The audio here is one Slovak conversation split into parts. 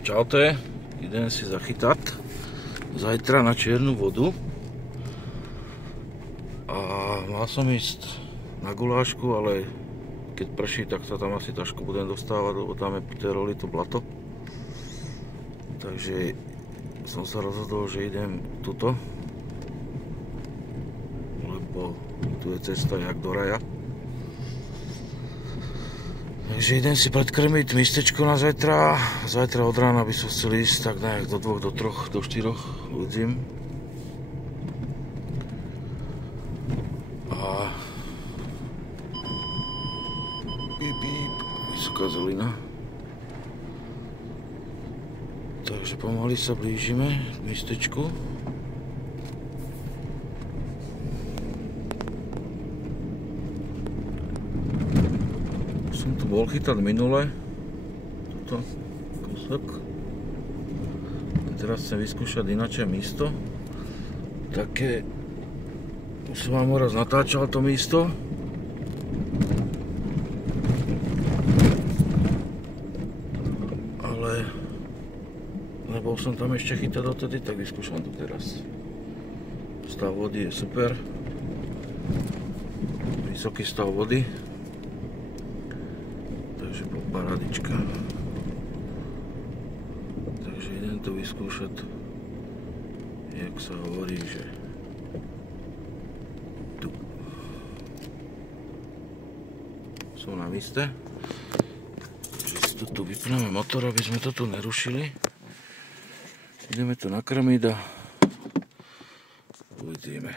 Čaute, idem si zachytať zajtra na čiernu vodu a mal som ísť na gulášku, ale keď prší, tak sa tam asi ťažko budem dostávať, lebo tam je po tej roli to blato. Takže som sa rozhodol, že idem tuto, lebo tu je cesta jak do raja. Takže idem si predkrmiť miestečko na zajtra. Zajtra od rána by som chcel ísť tak nejak do 2, do 3, do 4 ľudím. A vysoká zelina. Takže pomaly sa blížime k miestečku. Som tu bol chytať minule, toto kúsok. Teraz chcem vyskúšať inačie místo. Také, už som vám raz natáčal to místo. Ale nebol som tam ešte chytať dotedy, tak vyskúšam to teraz. Stav vody je super. Vysoký stav vody. Takže bol paradička. Takže idem to vyskúšať, jak sa hovorí, že tu. Som na míste. Takže si tu vypneme motor, aby sme to tu nerušili. Ideme to nakrmiť a uvidíme.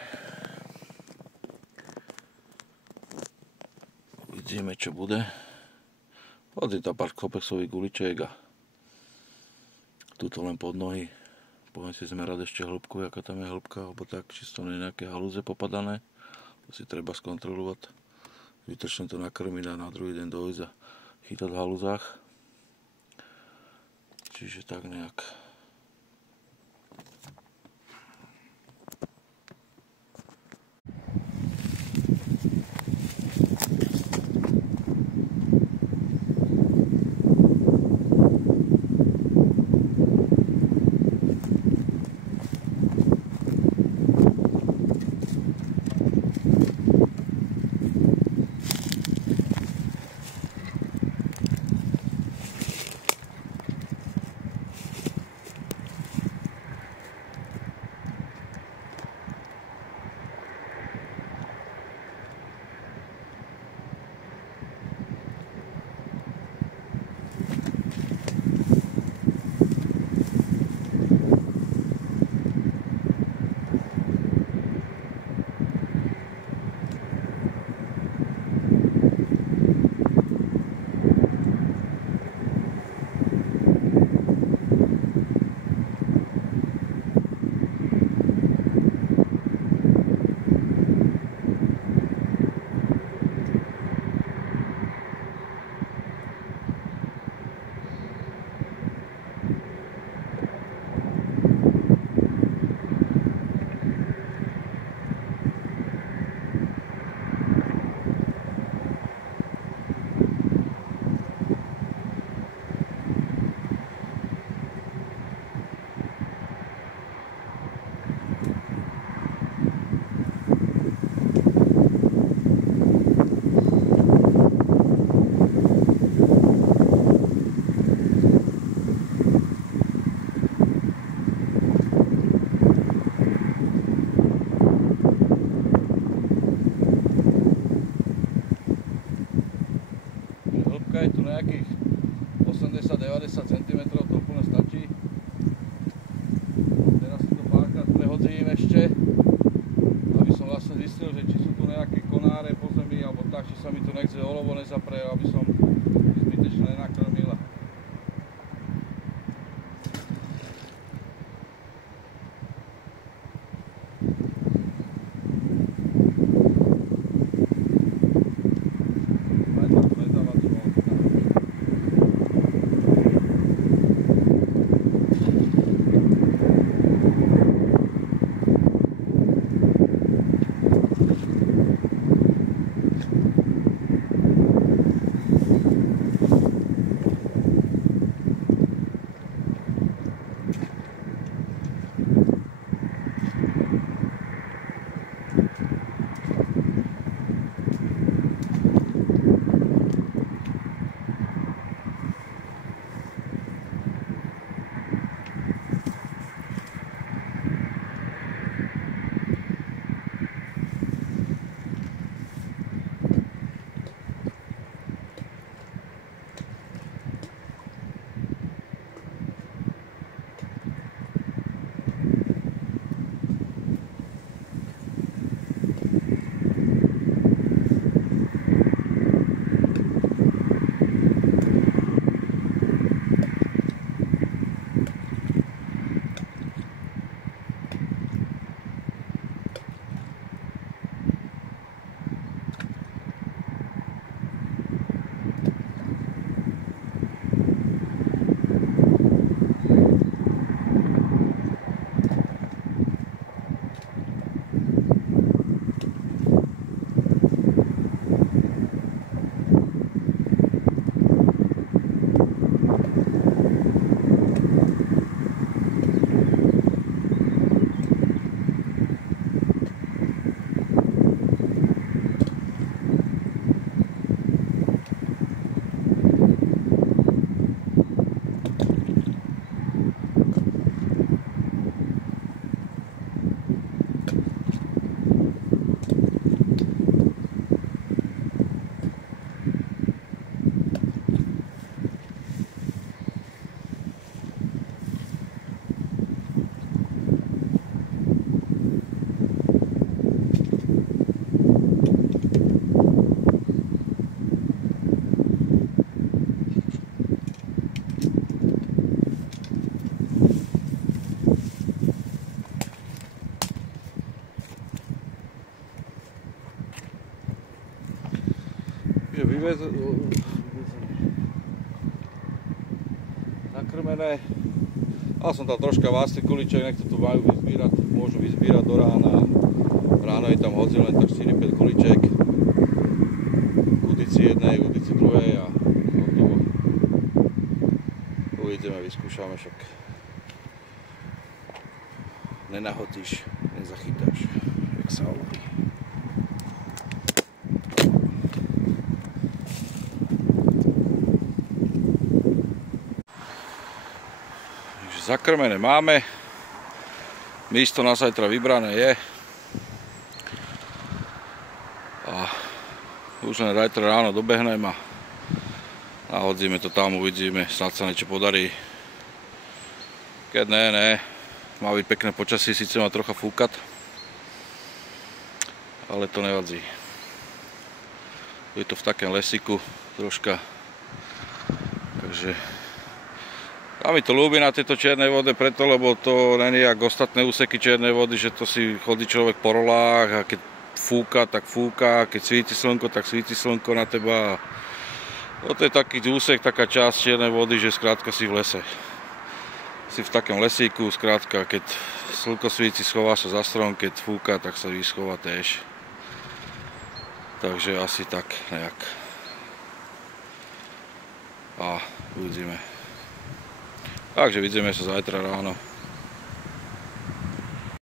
Uvidíme, čo bude. Hodí tam pár kopexových guličiek a tuto len pod nohy. Poviem si zmerať ešte hĺbku, aká tam je hĺbka, alebo tak, či sú tam nejaké halúze popadané. To si treba skontrolovať. Vytrčne to nakrmiť a na druhý deň dojsť a chytať v halúzách. Čiže tak nejak. Je tu nejakých 80-90 cm, to úplne stačí. Teraz si to párkrát prehodzím ešte, aby som vlastne zistil, že či sú tu nejaké konáre po zemi, alebo tak, či sa mi tu nechce olovo nezapre, aby som zbytečne nenakrmil. že nakrmené. Dal som tam troška vásny kuliček, nech to tu majú vyzbírať, môžu vyzbírať do rána. Ráno je tam hodzil len tak 4-5 kuliček. Udici jednej, udici druhej a hotovo. Uvidíme, vyskúšame, však nenahodíš, nezachytáš, jak sa hovorí. Zakrmené máme, miesto na zajtra vybrané je a už len zajtra ráno dobehnem a nahodzíme to tam, uvidíme, snad sa niečo podarí. Keď ne, má byť pekné počasie, síce má trocha fúkať, ale to nevadí. Je to v takém lesiku troška, takže a mi to ľúbi na tejto čiernej vode preto, lebo to není jak ostatné úseky čiernej vody, že to si chodí človek po rolách a keď fúka, tak fúka, keď svíti slnko, tak svíti slnko na teba. To je taký úsek, taká časť čiernej vody, že skrátka si v lese. Si v takém lesíku, skrátka, keď slnko svíti, schová sa za strom, keď fúka, tak sa vyschová též. Takže asi tak nejak. A uvidíme. Takže vidíme sa zajtra ráno.